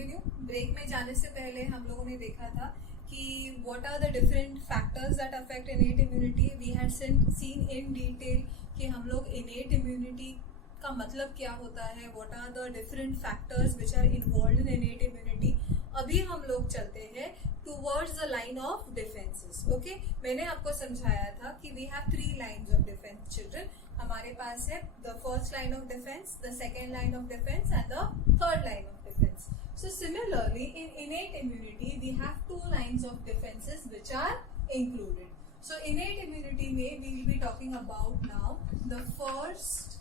Continue. Break में जाने से पहले हम लोगों ने देखा था कि what are the different factors that affect innate immunity. We had seen in detail कि हम लोग इनेट इम्यूनिटी का मतलब क्या होता है, what are the different factors which are involve in innate immunity. अभी हम लोग चलते हैं towards the line of defences. Okay, मैंने आपको समझाया था कि we have 3 lines of defence children. हमारे पास है the first line of defence, the second line of defence and the third line of defence. So similarly in innate immunity we have 2 lines of defenses which are included. So innate immunity में we will be talking about now the first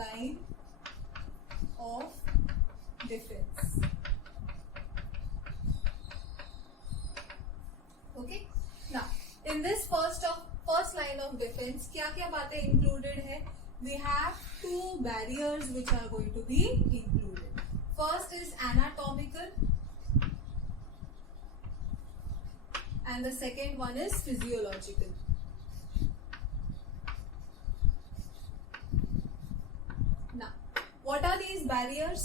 line of defense. Okay, now in this first line of defense क्या क्या बातें included है? We have 2 barriers which are going to be included. First is anatomical and the second one is physiological. Now, what are these barriers?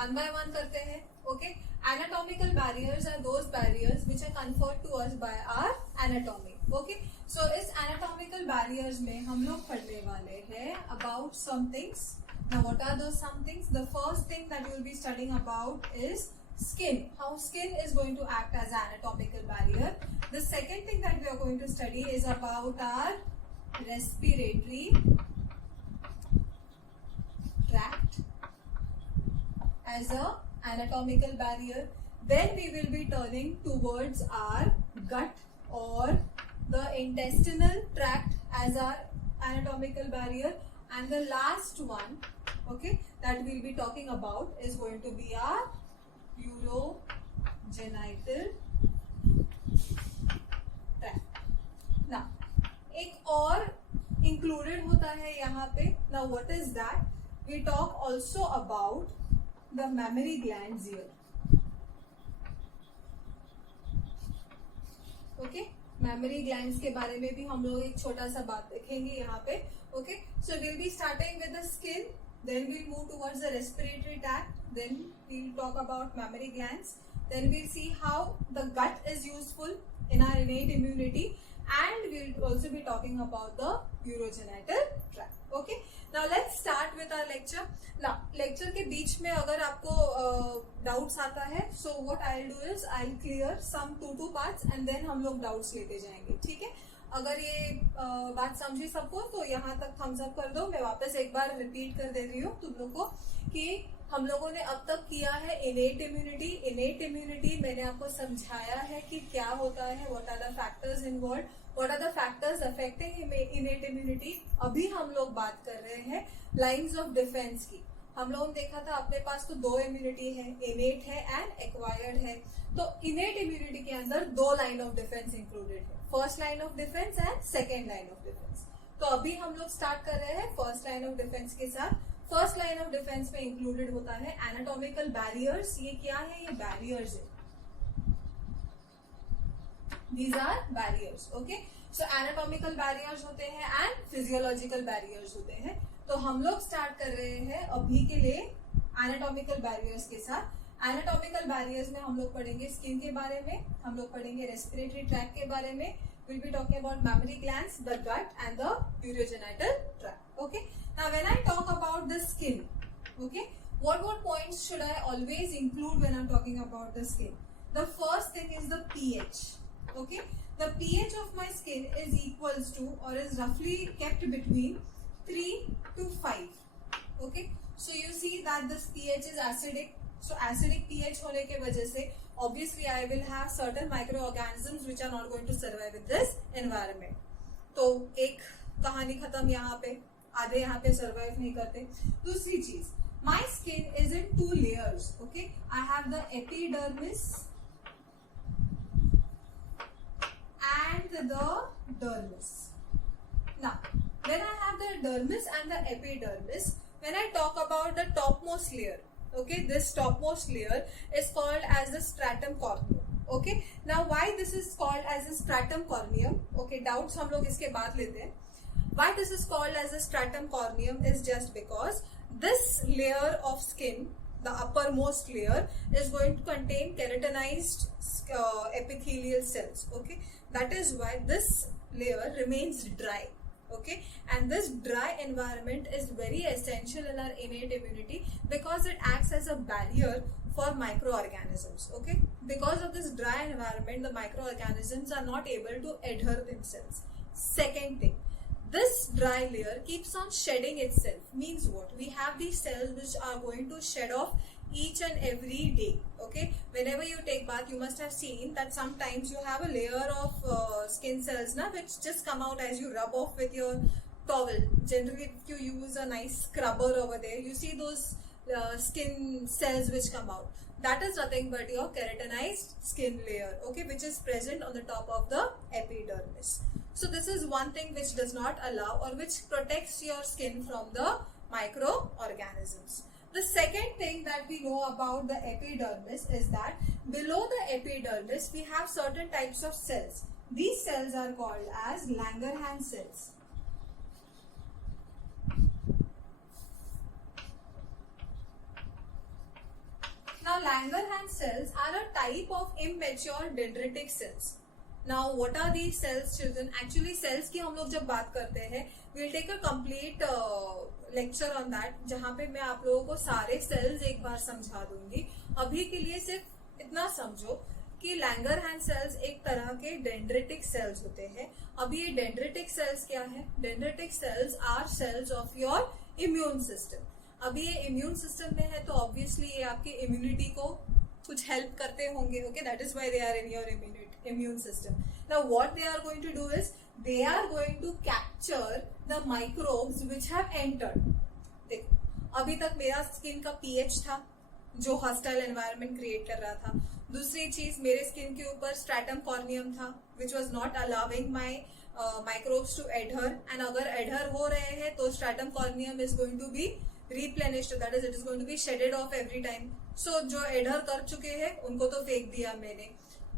one by one करते हैं. Okay, anatomical barriers are those barriers which are conferred to us by our anatomy. Okay, so इस anatomical barriers में हम लोग पढ़ने वाले हैं about some things. Now, what are those some things? The first thing that you will be studying about is skin. How skin is going to act as an anatomical barrier. The second thing that we are going to study is about our respiratory tract as a anatomical barrier. Then we will be turning towards our gut or the intestinal tract as our anatomical barrier. And the last one, okay, that we'll be talking about is going to be our urogenital tract. Now, एक और included होता है यहाँ पे. Now, what is that? We talk also about the mammary glands here. Okay, mammary glands के बारे में भी हम लोग एक छोटा सा बात देखेंगे यहाँ पे. Okay, so we'll be starting with the skin, then we'll move towards the respiratory tract, then we'll talk about mammary glands, then we'll see how the gut is useful in our innate immunity, and we'll also be talking about the urogenital tract. Okay, now let's start with our lecture. Now, lecture के बीच में अगर आपको doubts आता है, so what I'll do is I'll clear some 2 parts and then हम लोग doubts लेते जाएंगे. ठीक है, अगर ये बात समझी सबको तो यहाँ तक थम्स अप कर दो. मैं वापस एक बार रिपीट कर दे रही हूँ तुम लोग को कि हम लोगों ने अब तक किया है इनेट इम्यूनिटी. इनेट इम्यूनिटी मैंने आपको समझाया है कि क्या होता है, what are the factors involve, what are the factors affecting innate immunity. अभी हम लोग बात कर रहे हैं लाइंस ऑफ डिफेंस की. हम लोगों ने देखा था अपने पास तो 2 इम्यूनिटी है, इनेट है एंड एक्वायर्ड है. तो इनेट इम्यूनिटी के अंदर 2 लाइन ऑफ डिफेंस इंक्लूडेड है, first line of defence and second line of defence. तो अभी हम लोग स्टार्ट कर रहे हैं फर्स्ट लाइन ऑफ डिफेंस के साथ. फर्स्ट लाइन ऑफ डिफेंस में इंक्लूडेड होता है एनाटॉमिकल बैरियर्स. ये क्या है? ये बैरियर्स है. These are barriers. Okay, so anatomical barriers होते हैं and physiological barriers होते हैं. तो हम लोग स्टार्ट कर रहे हैं अभी के लिए anatomical barriers के साथ. anatomical barriers में हम लोग पढ़ेंगे स्किन के बारे में, हम लोग पढ़ेंगे respiratory tract के बारे में. We'll be talking about mammary glands, the gut and the urogenital tract. Okay, now when I talk about the skin, okay, what points should I always include when I'm talking about the skin? The first thing is the pH. Okay, the pH of my skin is equals to or is roughly kept between 3 to 5. Okay, so you see that this pH is acidic. So acidic pH होने के वजह से obviously I will have certain microorganisms which are not going to survive in this environment. तो एक कहानी खत्म यहाँ पे, आधे यहाँ पे survive नहीं करते. दूसरी चीज, my skin is in 2 layers. Okay, I have the epidermis and the dermis. Now, when I have the dermis and the epidermis, when I talk about the topmost layer, okay, this topmost layer is called as the stratum corneum. Okay, now why this is called as the stratum corneum? Okay, doubts हम लोग इसके बाद लेते हैं. Why this is called as the stratum corneum is just because this layer of skin, the uppermost layer is going to contain keratinized epithelial cells. Okay, that is why this layer remains dry. Okay, and this dry environment is very essential in our innate immunity because it acts as a barrier for microorganisms. Okay, because of this dry environment, the microorganisms are not able to adhere themselves. Second thing, this dry layer keeps on shedding itself. Means what? We have these cells which are going to shed off each and every day. Okay, whenever you take bath, you must have seen that sometimes you have a layer of skin cells na, which just come out as you rub off with your towel. Generally, if you use a nice scrubber over there, you see those skin cells which come out. That is nothing but your keratinized skin layer, okay, which is present on the top of the epidermis. So this is one thing which does not allow or which protects your skin from the microorganisms. The second thing that we know about the epidermis is that below the epidermis we have certain types of cells. These cells are called as Langerhans cells. Now Langerhans cells are a type of immature dendritic cells. Now what are these cells, children? Actually cells की हम लोग जब बात करते हैं, we'll take a complete lecture on that, जहाँ पे मैं आप लोगों को सारे cells एक बार समझा दूंगी. अभी के लिए सिर्फ इतना समझो कि Langerhans cells एक तरह के dendritic cells होते हैं. अभी ये dendritic cells क्या है? Dendritic cells are cells of your immune system. अभी ये immune system में है तो obviously ये आपके immunity को कुछ help करते होंगे. Okay, that is why they are in your immune system. Now what they are going to do is they are going to capture the microbes which have entered. देखो अभी तक मेरा स्किन का pH था जो hostile environment create कर रहा था. दूसरी चीज मेरे स्किन के ऊपर स्ट्रैटम कॉर्नियम था which was not allowing my microbes to adhere, and अगर एडहर हो रहे हैं तो stratum corneum is going to be replenished, that is it is going to be shedded off every time. So जो adhere कर चुके हैं उनको तो फेंक दिया मैंने.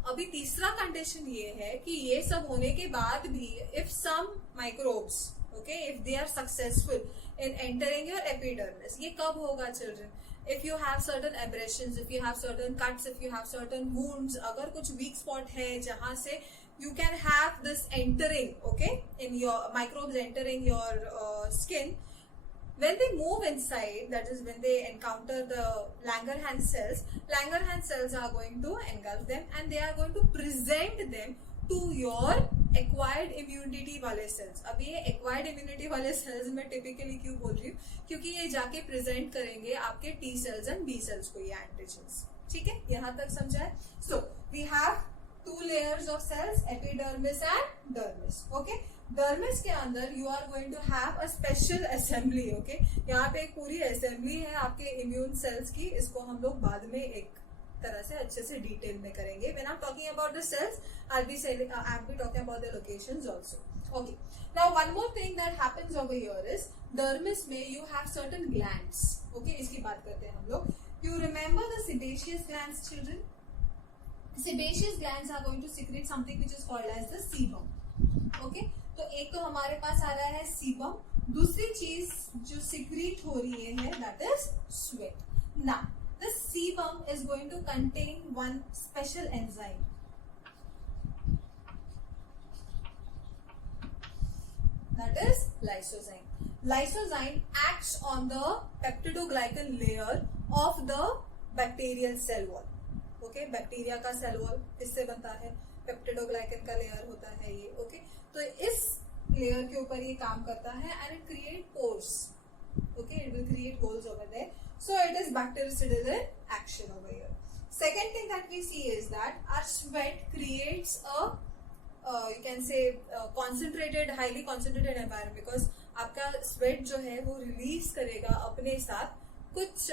अभी तीसरा कंडीशन ये है कि ये सब होने के बाद भी if some microbes, okay, if they are successful in entering your epidermis, ये कब होगा children? If you have certain abrasions, if you have certain cuts, if you have certain wounds, अगर कुछ weak spot है जहाँ से you can have this entering, okay, in your microbes entering your skin. When they move inside, that is when they encounter the Langerhans cells are going to engulf them and they are going to present them to your acquired immunity वाले cells. अब ये acquired immunity वाले cells मैं typically क्यों बोल रही हूँ? क्योंकि ये जाके present करेंगे आपके T cells and B cells को, ये antigens. ठीक है, यहाँ तक समझा है? So we have two layers of cells, epidermis and dermis. Okay, dermis के अंदर you are going to have a special assembly. Okay, यहाँ पे एक पूरी assembly है आपके immune cells की, इसको हम लोग बाद में एक तरह से अच्छे से डिटेल में करेंगे. When I'm talking about the cells, I'll be talking about the locations also. Okay. Now one more thing that happens over here is dermis में you have certain glands. Okay, इसकी बात करते हैं हम लोग. You remember the sebaceous glands, children? Sebaceous glands are going to secrete something which is called as the sebum. Okay, तो एक तो हमारे पास आ रहा है sebum. दूसरी चीज जो secrete हो रही है that is sweat. Now the sebum is going to contain one special enzyme. That is lysozyme. Lysozyme acts on the peptidoglycan layer of the bacterial cell wall. Okay, bacteria का cell wall इससे बनता है, peptidoglycan का layer होता है ये. Okay, तो इस लेयर के ऊपर ये काम करता है and it create pores. Okay, it will create holes over there. So it is bactericidal in action over here. Second thing that we see is that our sweat creates a you can say concentrated, highly concentrated environment because आपका sweat जो है वो release करेगा अपने साथ कुछ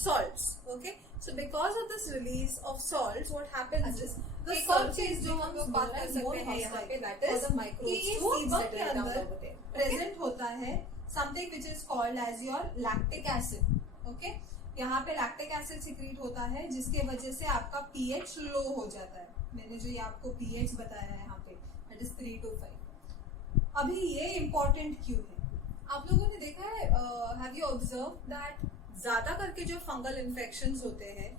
salts. Okay, so because of this release of salts, what happens is एक और चीज जो हम लोग बात कर सकते हैं यहाँ पे that is कि ये sebum के अंदर present होता है something which is called as your lactic acid. Okay, यहाँ पे लैक्टिक एसिड सिक्रीट होता है जिसके वजह से आपका पीएच लो हो जाता है. मैंने जो ये आपको पीएच बताया है यहाँ पे दैट इज 3 to 5. अभी ये इम्पोर्टेंट क्यों है? आप लोगों ने देखा है, हैव यू ऑब्जर्व दैट ज्यादा करके जो फंगल इन्फेक्शंस होते हैं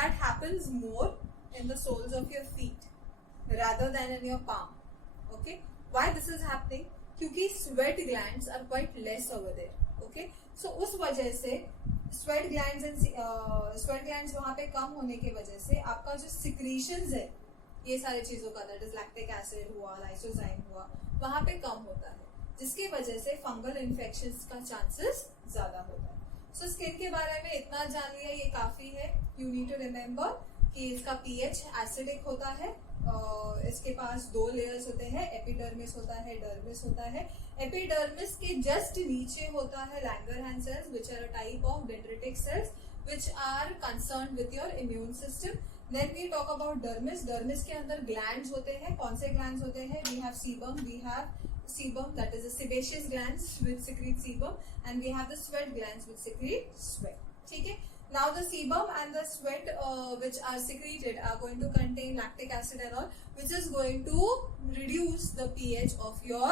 that happens more in the soles of your feet rather than in your palm. Okay, why this is happening? क्योंकि sweat glands are quite less over there. Okay, so उस वजह से sweat glands वहां पे कम होने की वजह से आपका जो secretions है ये सारी चीजों का, that is lactic acid हुआ, lysozyme हुआ, वहां पे कम होता है, जिसकी वजह से फंगल इन्फेक्शंस का चांसेस ज्यादा होता है. सो स्किन के बारे में इतना जान लिया, ये काफी है. यू नीड टू रिमेम्बर कि इसका पीएच एसिडिक होता है. इसके पास 2 लेयर्स होते हैं, एपिडर्मिस होता है, डर्मिस होता है. एपिडर्मिस के जस्ट नीचे होता है Langerhans cells which are a type of dendritic cells which are concern with your immune system. Then we talk about dermis. Dermis के अंदर ग्लैंड्स होते हैं. कौन से ग्लैंड्स होते हैं? We have sebum, that is the sebaceous glands which secrete sebum, and we have the sweat glands which secrete sweat. ठीक है. Now the sebum and the sweat which are secreted are going to contain lactic acid and all, which is going to reduce the pH of your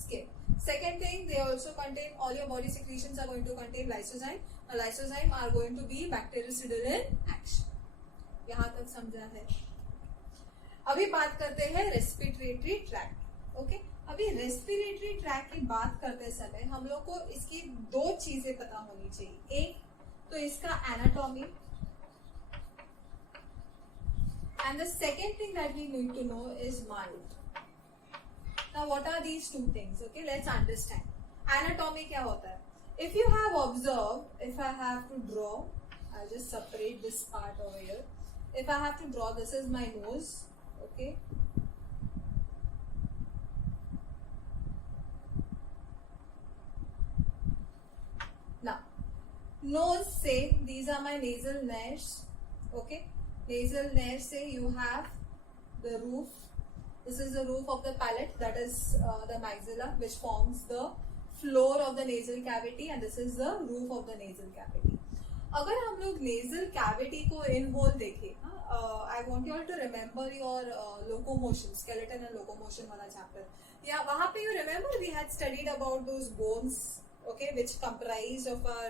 skin. Second thing, they also contain, all your body secretions are going to contain lysozyme. Lysozyme are going to be bactericidal in action. यहाँ तक समझा है. अभी बात करते हैं respiratory tract. Okay, अभी respiratory tract की बात करते समय हम लोग को इसकी 2 चीजें पता होनी चाहिए. एक तो इसका anatomy, and the second thing that we need to know is mild. Now what are these 2 things? Okay, let's understand. Anatomy क्या होता है? If you have observe, if I have to draw, I just separate this part over here. If I have to draw, this is my nose. Okay, nose say these are my nasal nares. Okay, nasal nares say you have the roof. This is the roof of the palate, that is the maxilla, which forms the floor of the nasal cavity, and this is the roof of the nasal cavity. अगर हम लोग nasal cavity को in whole देखें, I want you all to remember your locomotion, skeleton and locomotion वाला chapter. Yeah, वहाँ पे you remember we had studied about those bones. Okay, which comprise of our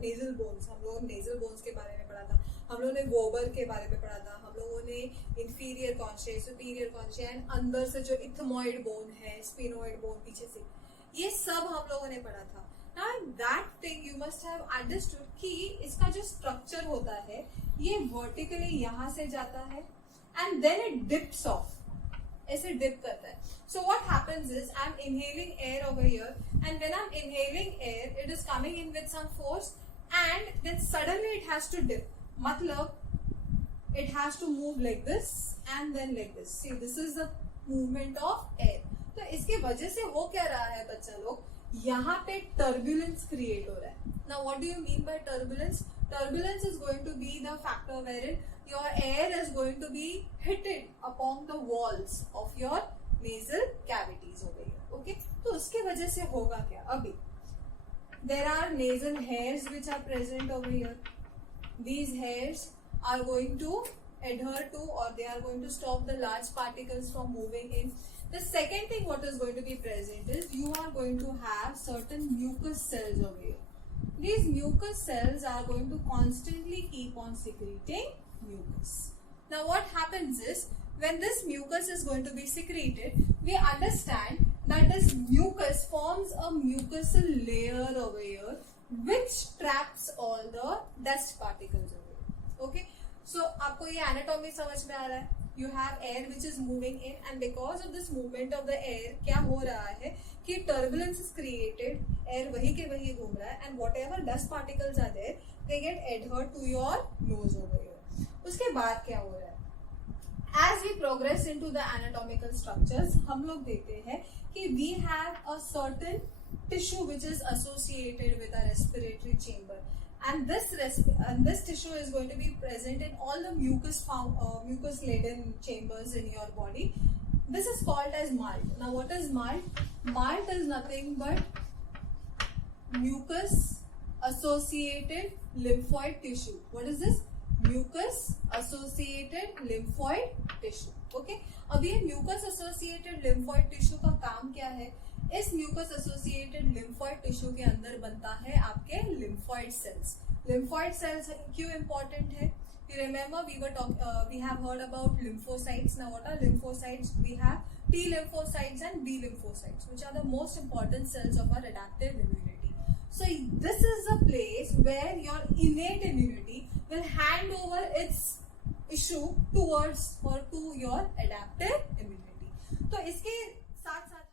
nasal bones. हम लोगों ने nasal bones के बारे में पढ़ा था, हम लोगों ने वोबर के बारे में पढ़ा था, हम लोगों ने inferior conchae, superior conchae, and अंदर से जो ethmoid bone है, sphenoid bone पीछे से, ये सब हम लोगों ने पढ़ा था. Now that thing you must have understood कि इसका जो structure होता है ये vertically यहाँ से जाता है and then it dips off. ऐसे dip करता है. So what happens is I'm inhaling air over here, and when I'm inhaling air, it is coming in with some force, and then suddenly it has to dip. मतलब it has to move like this and then like this. See, this is the movement of air. तो इसके वजह से हो क्या रहा है बच्चा लोग? यहाँ पे turbulence create हो रहा है. Now what do you mean by turbulence? Turbulence is going to be the factor wherein your air is going to be hitted upon the walls of your nasal cavities over here. Okay, तो उसके वजह से होगा क्या? अभी there are nasal hairs which are present over here. These hairs are going to adhere to, or they are going to stop the large particles from moving in. The second thing what is going to be present is you are going to have certain mucus cells over here. These mucus cells are going to constantly keep on secreting mucus. Now what happens is, when this mucus is going to be secreted, we understand that this mucus forms a mucosal layer over here which traps all the dust particles over here. Okay, so आपको ये anatomy समझ में आ रहा है? You have air which is moving in, and because of this movement of the air क्या हो रहा है कि turbulence is created, air वही के वही घूम रहा है, and whatever dust particles are there, they get adhered to your nose over here. उसके बाद क्या हो रहा है? As we progress into the anatomical structures, हम लोग देखते हैं कि we have a certain tissue which is associated with our respiratory chamber, and this tissue is going to be present in all the mucus laden chambers in your body. This is called as malt. Now what is malt? Malt is nothing but mucus associated lymphoid tissue. What is this? Mucus associated lymphoid tissue. Okay, अब ये mucus associated lymphoid tissue का काम क्या है? इस mucus associated lymphoid tissue के अंदर बनता है आपके lymphoid cells. lymphoid cells क्यों important है? You remember we have heard about lymphocytes. Now what are lymphocytes? We have T lymphocytes and B lymphocytes, which are the most important cells of our adaptive immunity. So this is a place where your innate immunity will hand over its issue towards or to your adaptive immunity. तो इसके साथ साथ